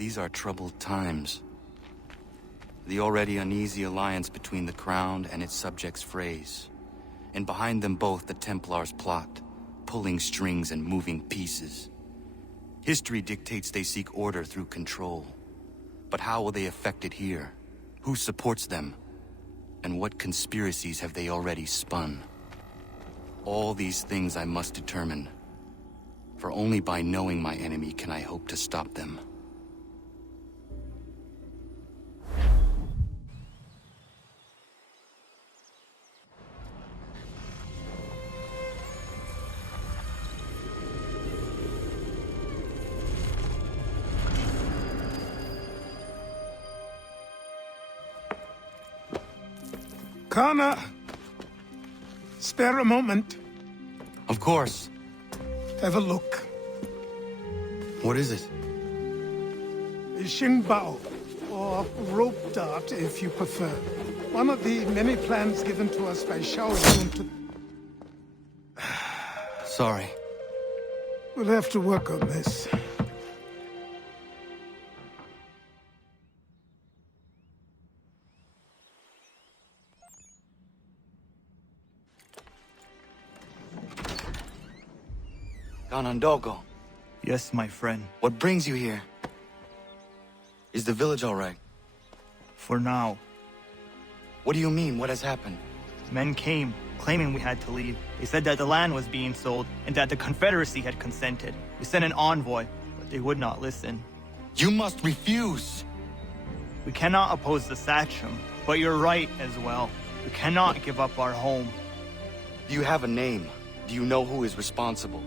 These are troubled times. The already uneasy alliance between the Crown and its subjects frays. And behind them both the Templars plot, pulling strings and moving pieces. History dictates they seek order through control. But how will they affect it here? Who supports them? And what conspiracies have they already spun? All these things I must determine. For only by knowing my enemy can I hope to stop them. Kana! Spare a moment. Of course. Have a look. What is it? Xingbao, or rope dart if you prefer. One of the many plans given to us by Xiao Yun to... Sorry. We'll have to work on this. Ganondogo, Yes, my friend. what brings you here? Is the village all right? For now. What do you mean? What has happened? Men came, claiming we had to leave. They said that the land was being sold, and that the Confederacy had consented. We sent an envoy, but they would not listen. You must refuse! We cannot oppose the Sachem, but you're right as well. We cannot give up our home. Do you have a name? Do you know who is responsible?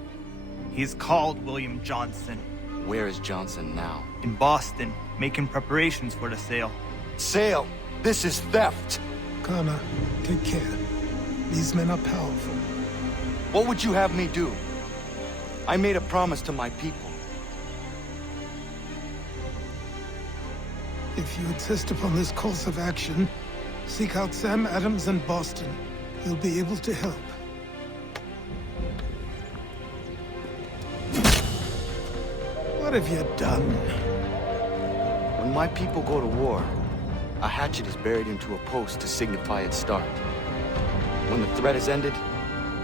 He's called William Johnson. Where is Johnson now? In Boston, making preparations for the sale. Sale! This is theft! Kana, take care. These men are powerful. What would you have me do? I made a promise to my people. If you insist upon this course of action, seek out Sam Adams in Boston. He'll be able to help. What have you done? When my people go to war, a hatchet is buried into a post to signify its start. When the threat is ended,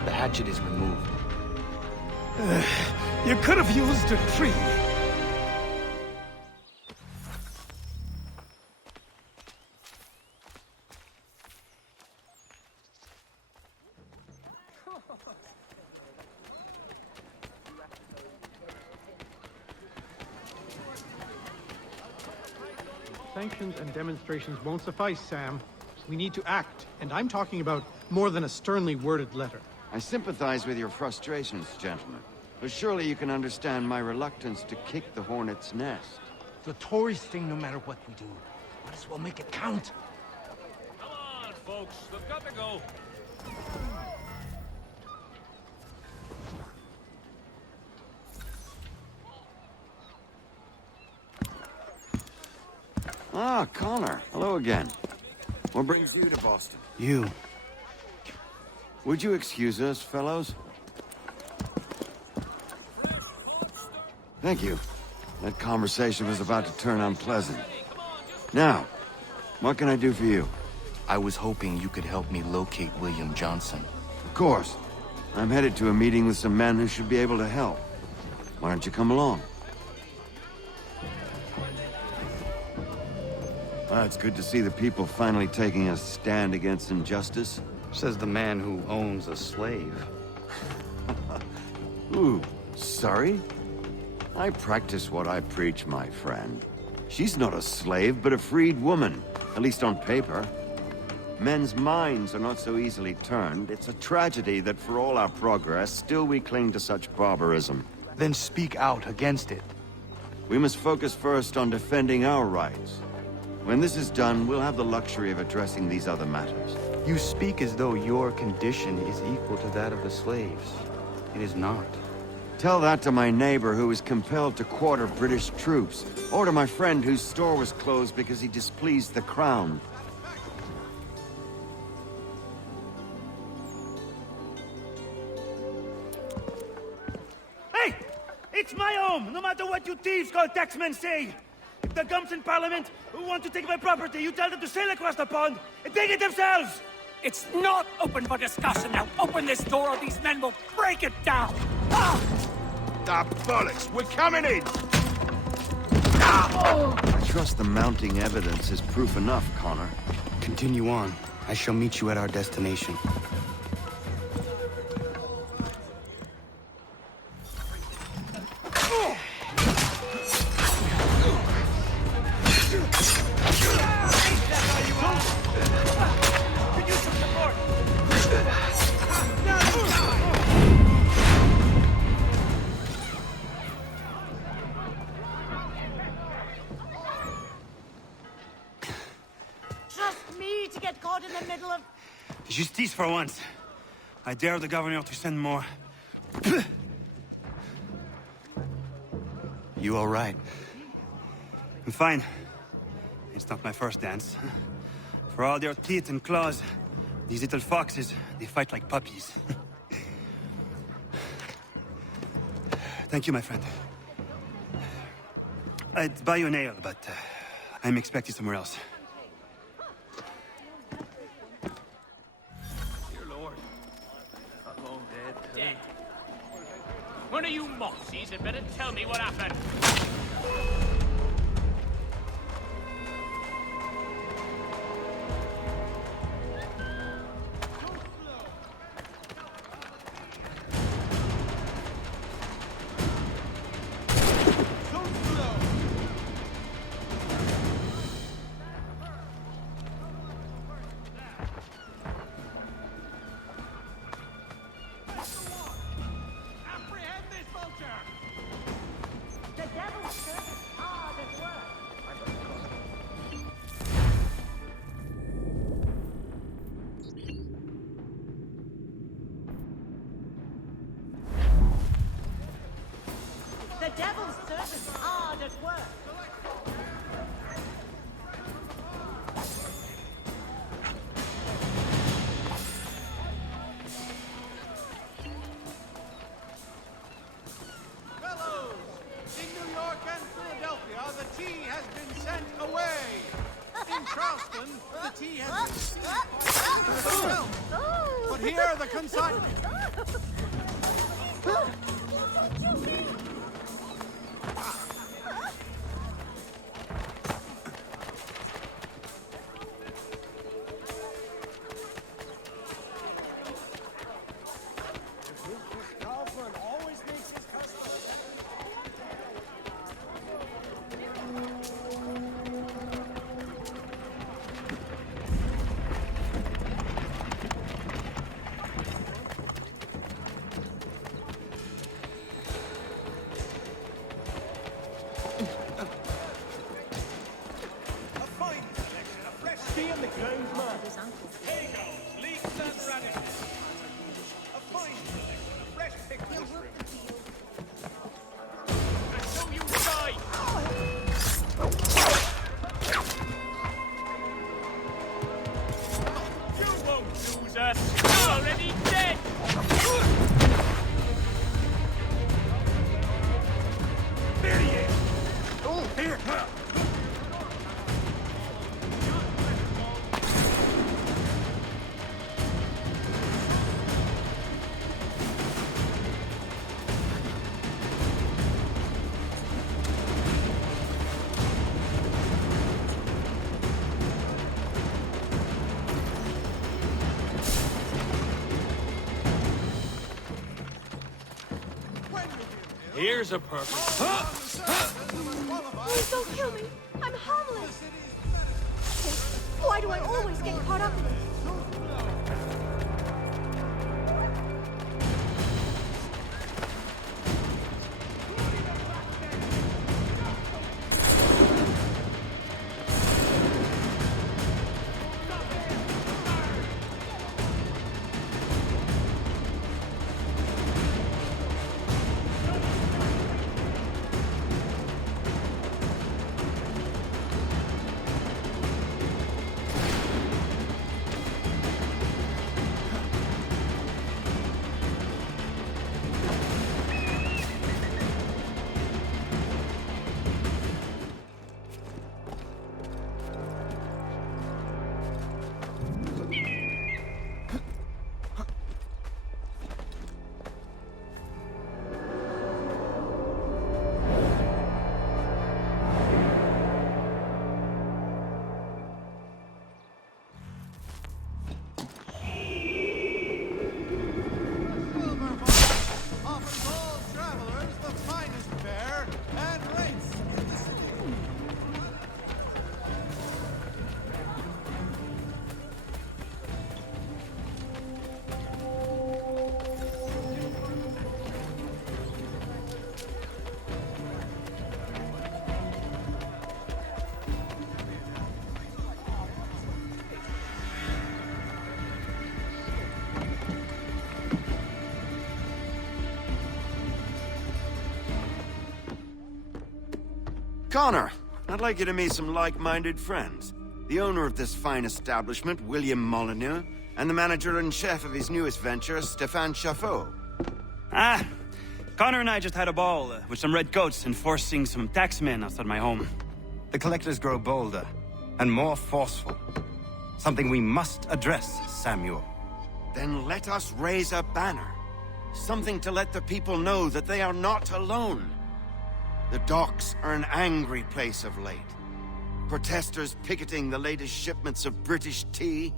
the hatchet is removed. You could have used a tree. Sanctions and demonstrations won't suffice, Sam. We need to act, and I'm talking about more than a sternly worded letter. I sympathize with your frustrations, gentlemen. But surely you can understand my reluctance to kick the hornet's nest. The Tories thing, no matter what we do. Might as well make it count. Come on, folks. We've got to go. Ah, Connor. Hello again. What brings you to Boston? You. Would you excuse us, fellows? Thank you. That conversation was about to turn unpleasant. Now, what can I do for you? I was hoping you could help me locate William Johnson. Of course. I'm headed to a meeting with some men who should be able to help. Why don't you come along? Well, it's good to see the people finally taking a stand against injustice. Says the man who owns a slave. Ooh, sorry? I practice what I preach, my friend. She's not a slave, but a freed woman, at least on paper. Men's minds are not so easily turned. It's a tragedy that for all our progress, still we cling to such barbarism. Then speak out against it. We must focus first on defending our rights. When this is done, we'll have the luxury of addressing these other matters. You speak as though your condition is equal to that of the slaves. It is not. Tell that to my neighbor who was compelled to quarter British troops, or to my friend whose store was closed because he displeased the Crown. Hey! It's my home, no matter what you thieves called taxmen say! The gumps in Parliament who want to take my property, you tell them to sail across the pond and take it themselves! It's not open for discussion now. Open this door or these men will break it down. Ah! Ah, bollocks! We're coming in! I trust the mounting evidence is proof enough, Connor. Continue on. I shall meet you at our destination. Trust me to get caught in the middle of... Justice for once. I dare the governor to send more. You all right? I'm fine. It's not my first dance. For all their teeth and claws, these little foxes, they fight like puppies. Thank you, my friend. I'd buy you an ale, but I'm expecting somewhere else. Dear Lord. Long dead. One of you moxies had better tell me what happened. The devil's servants hard at work. The devil's servants hard at work. Fellows, in New York and Philadelphia, the tea has been sent away. In Charleston, the tea has been sealed. But here are the consignments. Already dead! There he is! Oh, here! Here's a perfect. Please don't kill me. I'm harmless. Why do I always get caught up in it? Connor, I'd like you to meet some like-minded friends. The owner of this fine establishment, William Molyneux, and the manager and chef of his newest venture, Stéphane Chaffeau. Ah, Connor and I just had a ball with some redcoats enforcing some taxmen outside my home. The collectors grow bolder and more forceful. Something we must address, Samuel. Then let us raise a banner. Something to let the people know that they are not alone. The docks are an angry place of late. Protesters picketing the latest shipments of British tea.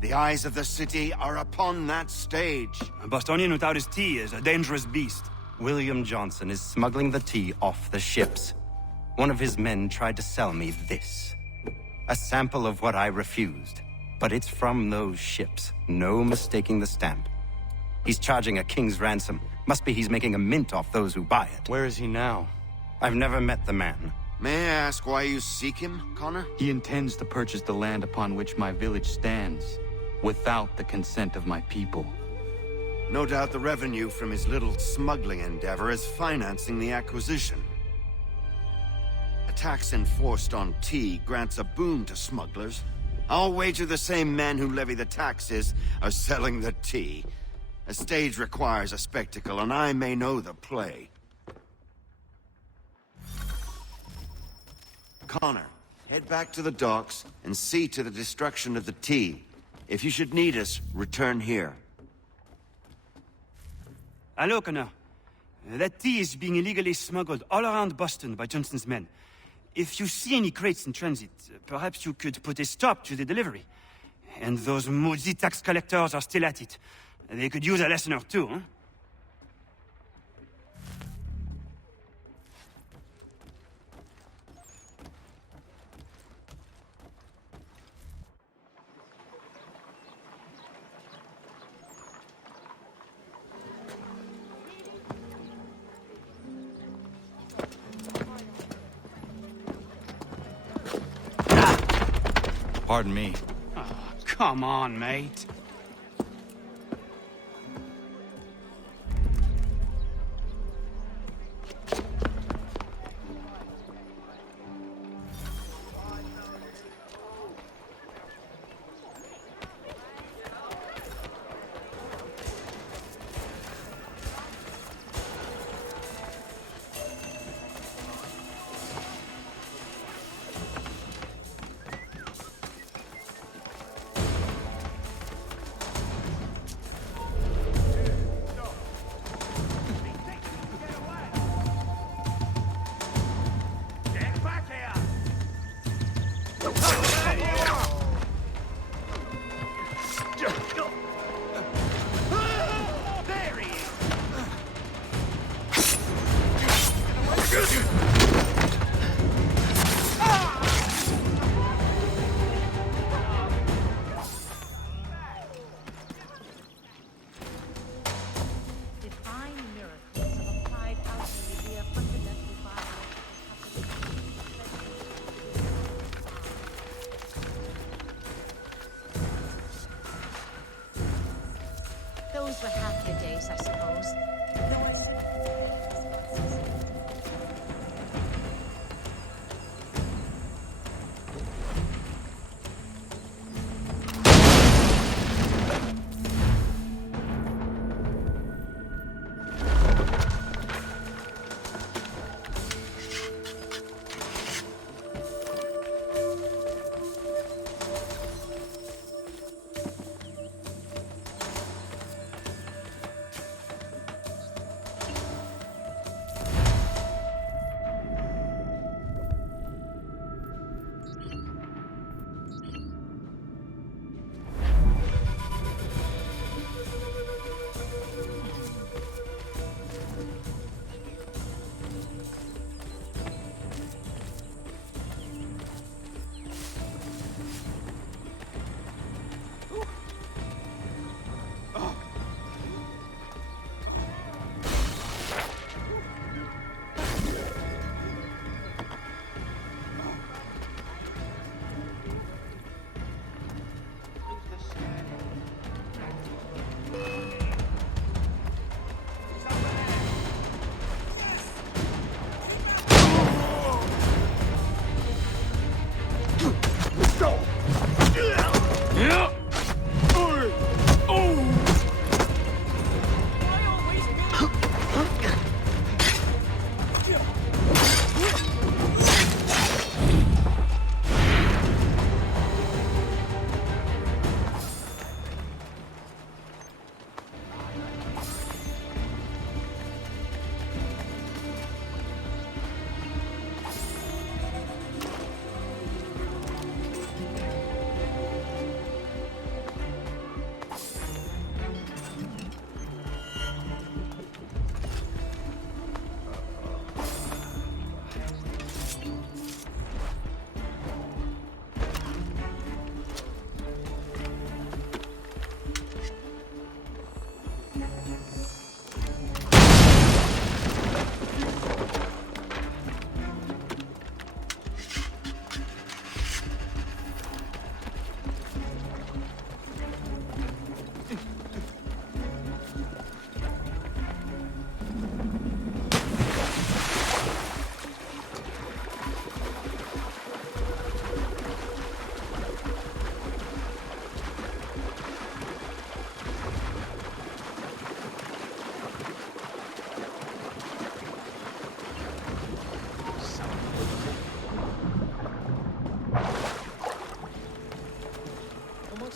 The eyes of the city are upon that stage. A Bostonian without his tea is a dangerous beast. William Johnson is smuggling the tea off the ships. One of his men tried to sell me this. A sample of what I refused. But it's from those ships. No mistaking the stamp. He's charging a king's ransom. Must be he's making a mint off those who buy it. Where is he now? I've never met the man. May I ask why you seek him, Connor? He intends to purchase the land upon which my village stands, without the consent of my people. No doubt the revenue from his little smuggling endeavor is financing the acquisition. A tax enforced on tea grants a boon to smugglers. I'll wager the same men who levy the taxes are selling the tea. A stage requires a spectacle, and I may know the play. Connor, head back to the docks and see to the destruction of the tea. If you should need us, return here. Hello, Connor. That tea is being illegally smuggled all around Boston by Johnson's men. If you see any crates in transit, perhaps you could put a stop to the delivery. And those moody tax collectors are still at it. They could use a lesson or two, huh? Pardon me. Oh, come on, mate.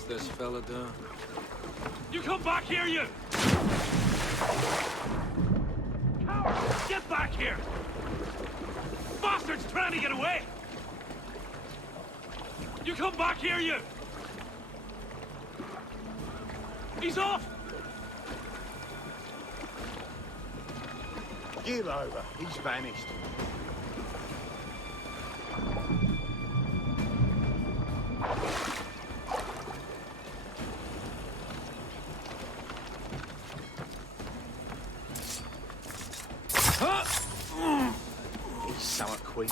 this fella doing? You come back here, you! Coward! Get back here! Bastard's trying to get away! You come back here, you! He's off! Give over. He's vanished. He's somewhat quick.